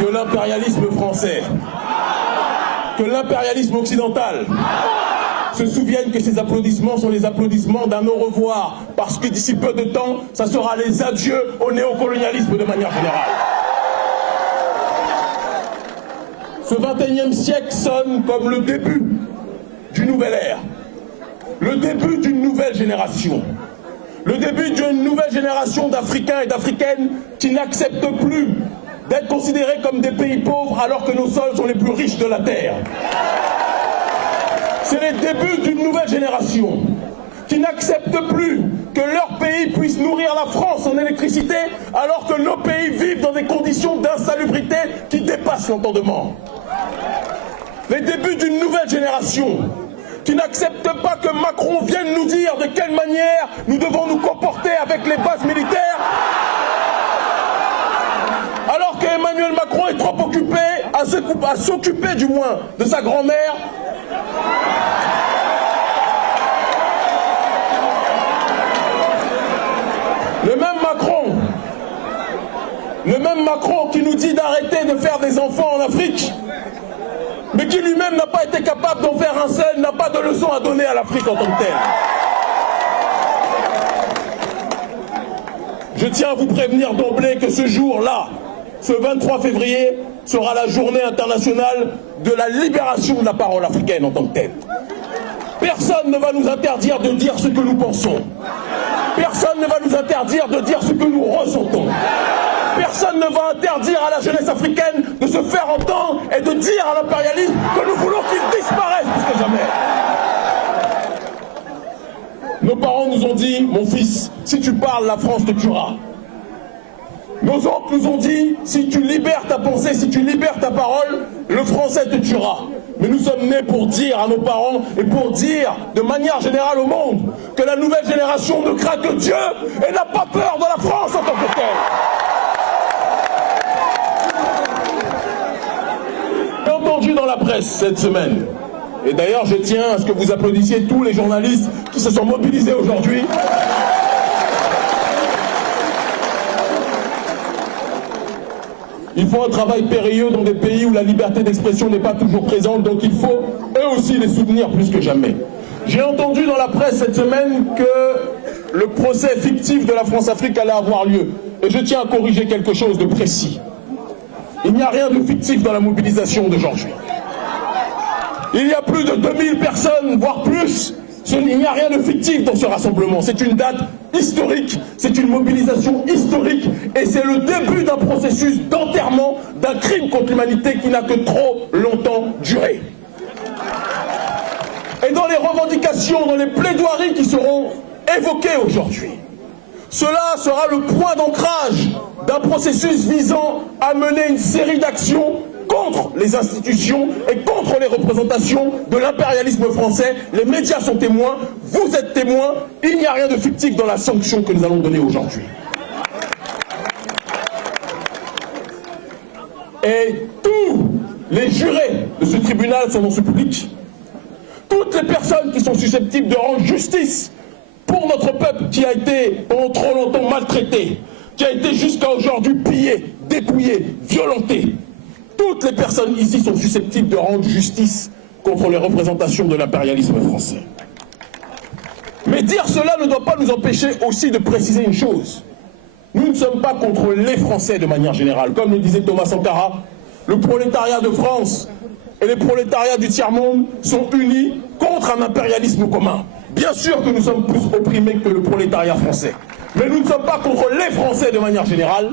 que l'impérialisme français, que l'impérialisme occidental se souviennent que ces applaudissements sont les applaudissements d'un au revoir, parce que d'ici peu de temps, ça sera les adieux au néocolonialisme de manière générale. Ce 21e siècle sonne comme le début d'une nouvelle ère, le début d'une nouvelle génération, le début d'une nouvelle génération d'Africains et d'Africaines qui n'acceptent plus d'être considérés comme des pays pauvres alors que nos sols sont les plus riches de la terre. C'est le début d'une nouvelle génération qui n'acceptent plus que leur pays puisse nourrir la France en électricité alors que nos pays vivent dans des conditions d'insalubrité qui dépassent l'entendement. Les débuts d'une nouvelle génération qui n'accepte pas que Macron vienne nous dire de quelle manière nous devons nous comporter avec les bases militaires, alors qu'Emmanuel Macron est trop occupé à s'occuper du moins de sa grand-mère. Le même Macron qui nous dit d'arrêter de faire des enfants en Afrique, mais qui lui-même n'a pas été capable d'en faire un seul, n'a pas de leçon à donner à l'Afrique en tant que telle. Je tiens à vous prévenir d'emblée que ce jour-là, ce 23 février, sera la journée internationale de la libération de la parole africaine en tant que telle. Personne ne va nous interdire de dire ce que nous pensons. Personne ne va nous interdire de dire ce que nous ressentons. Personne ne va interdire à la jeunesse africaine de se faire entendre et de dire à l'impérialisme que nous voulons qu'il disparaisse plus que jamais. Nos parents nous ont dit, mon fils, si tu parles, la France te tuera. Nos oncles nous ont dit, si tu libères ta pensée, si tu libères ta parole, le français te tuera. Mais nous sommes nés pour dire à nos parents et pour dire de manière générale au monde que la nouvelle génération ne craint que Dieu et n'a pas peur de la France en tant que telle. J'ai entendu dans la presse cette semaine, et d'ailleurs je tiens à ce que vous applaudissiez tous les journalistes qui se sont mobilisés aujourd'hui. Il faut un travail périlleux dans des pays où la liberté d'expression n'est pas toujours présente, donc il faut eux aussi les soutenir plus que jamais. J'ai entendu dans la presse cette semaine que le procès fictif de la France-Afrique allait avoir lieu. Et je tiens à corriger quelque chose de précis. Il n'y a rien de fictif dans la mobilisation d'aujourd'hui. Il y a plus de 2000 personnes, voire plus. Il n'y a rien de fictif dans ce rassemblement. C'est une date historique, c'est une mobilisation historique et c'est le début d'un processus d'enterrement d'un crime contre l'humanité qui n'a que trop longtemps duré. Et dans les revendications, dans les plaidoiries qui seront évoquées aujourd'hui, cela sera le point d'ancrage d'un processus visant à mener une série d'actions contre les institutions et contre les représentations de l'impérialisme français. Les médias sont témoins, vous êtes témoins, il n'y a rien de fictif dans la sanction que nous allons donner aujourd'hui. Et tous les jurés de ce tribunal sont dans ce public. Toutes les personnes qui sont susceptibles de rendre justice pour notre peuple qui a été pendant trop longtemps maltraité, qui a été jusqu'à aujourd'hui pillé, dépouillé, violenté. Toutes les personnes ici sont susceptibles de rendre justice contre les représentations de l'impérialisme français. Mais dire cela ne doit pas nous empêcher aussi de préciser une chose. Nous ne sommes pas contre les Français de manière générale. Comme le disait Thomas Sankara, le prolétariat de France et les prolétariats du tiers-monde sont unis contre un impérialisme commun. Bien sûr que nous sommes plus opprimés que le prolétariat français. Mais nous ne sommes pas contre les Français de manière générale.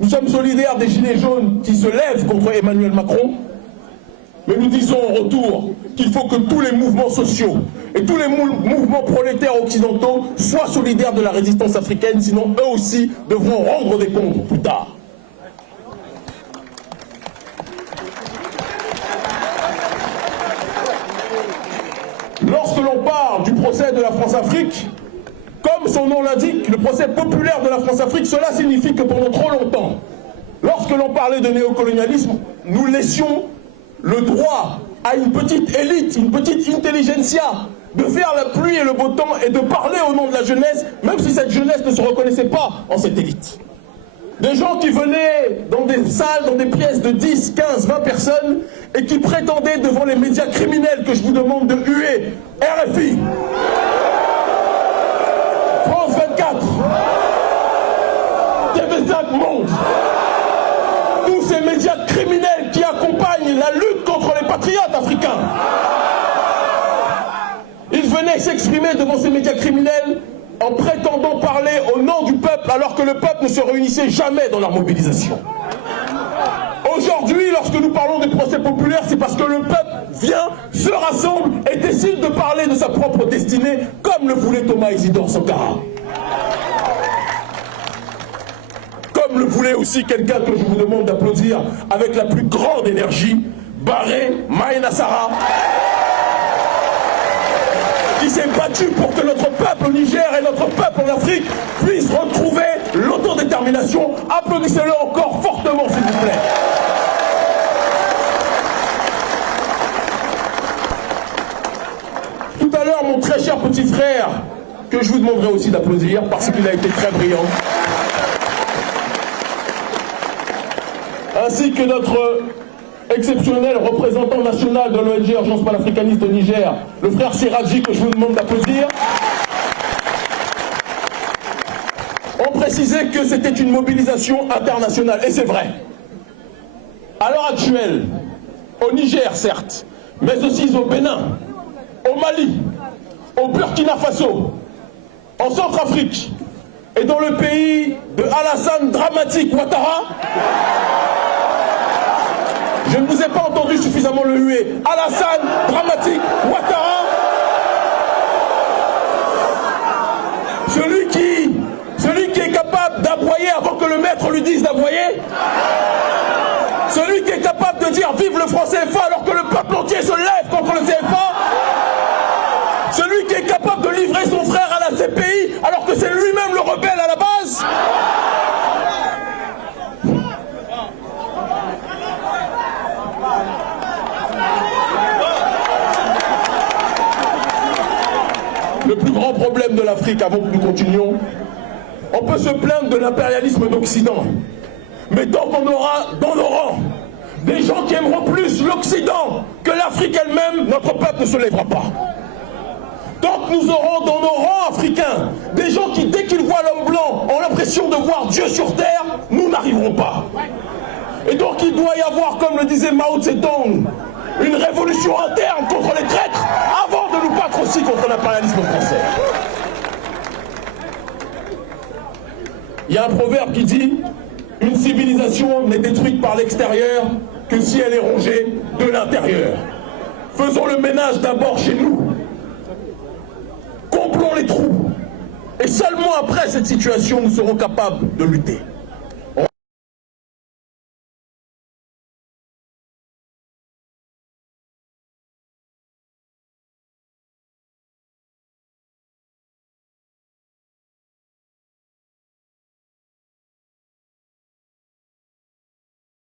Nous sommes solidaires des gilets jaunes qui se lèvent contre Emmanuel Macron, mais nous disons en retour qu'il faut que tous les mouvements sociaux et tous les mouvements prolétaires occidentaux soient solidaires de la résistance africaine, sinon eux aussi devront rendre des comptes plus tard. Lorsque l'on parle du procès de la France-Afrique, comme son nom l'indique, le procès populaire de la France-Afrique, cela signifie que pendant trop longtemps, lorsque l'on parlait de néocolonialisme, nous laissions le droit à une petite élite, une petite intelligentsia, de faire la pluie et le beau temps et de parler au nom de la jeunesse, même si cette jeunesse ne se reconnaissait pas en cette élite. Des gens qui venaient dans des salles, dans des pièces de 10, 15, 20 personnes et qui prétendaient devant les médias criminels que je vous demande de huer, RFI, France 24, TV5 Monde, tous ces médias criminels qui accompagnent la lutte contre les patriotes africains. Ils venaient s'exprimer devant ces médias criminels en prétendant parler au nom du peuple alors que le peuple ne se réunissait jamais dans leur mobilisation. Aujourd'hui, lorsque nous parlons des procès populaires, c'est parce que le peuple vient, se rassemble et décide de parler de sa propre destinée, comme le voulait Thomas Isidore Sankara. Comme le voulait aussi quelqu'un que je vous demande d'applaudir avec la plus grande énergie, Barré Maïna Sara, qui s'est battu pour que notre peuple au Niger et notre peuple en Afrique puissent retrouver l'autodétermination. Applaudissez-le encore fortement, s'il vous plaît. Tout à l'heure, mon très cher petit frère, que je vous demanderai aussi d'applaudir parce qu'il a été très brillant, ainsi que notre exceptionnel représentant national de l'ONG Urgence panafricaniste au Niger, le frère Siradji, que je vous demande d'applaudir, ont précisé que c'était une mobilisation internationale. Et c'est vrai. À l'heure actuelle, au Niger certes, mais aussi au Bénin, au Mali, au Burkina Faso, en Centrafrique et dans le pays de Alassane Dramatique Ouattara, je ne vous ai pas entendu suffisamment le huer. Alassane Dramatique Ouattara, celui qui est capable d'aboyer avant que le maître lui dise d'aboyer, celui qui est capable de dire vive le franc CFA alors que le peuple entier se lève contre le CFA, celui qui est capable de livrer son frère à la CPI alors que c'est lui-même le rebelle à la base. Le plus grand problème de l'Afrique, avant que nous continuions, on peut se plaindre de l'impérialisme d'Occident. Mais tant qu'on aura dans nos rangs des gens qui aimeront plus l'Occident que l'Afrique elle-même, notre peuple ne se lèvera pas. Tant que nous aurons dans nos rangs africains des gens qui, dès qu'ils voient l'homme blanc, ont l'impression de voir Dieu sur terre, nous n'arriverons pas. Et donc il doit y avoir, comme le disait Mao Tse-tung, une révolution interne contre les traîtres avant de nous battre aussi contre l'impérialisme français. Il y a un proverbe qui dit « Une civilisation n'est détruite par l'extérieur que si elle est rongée de l'intérieur. » Faisons le ménage d'abord chez nous. Comblons les trous. Et seulement après cette situation, nous serons capables de lutter.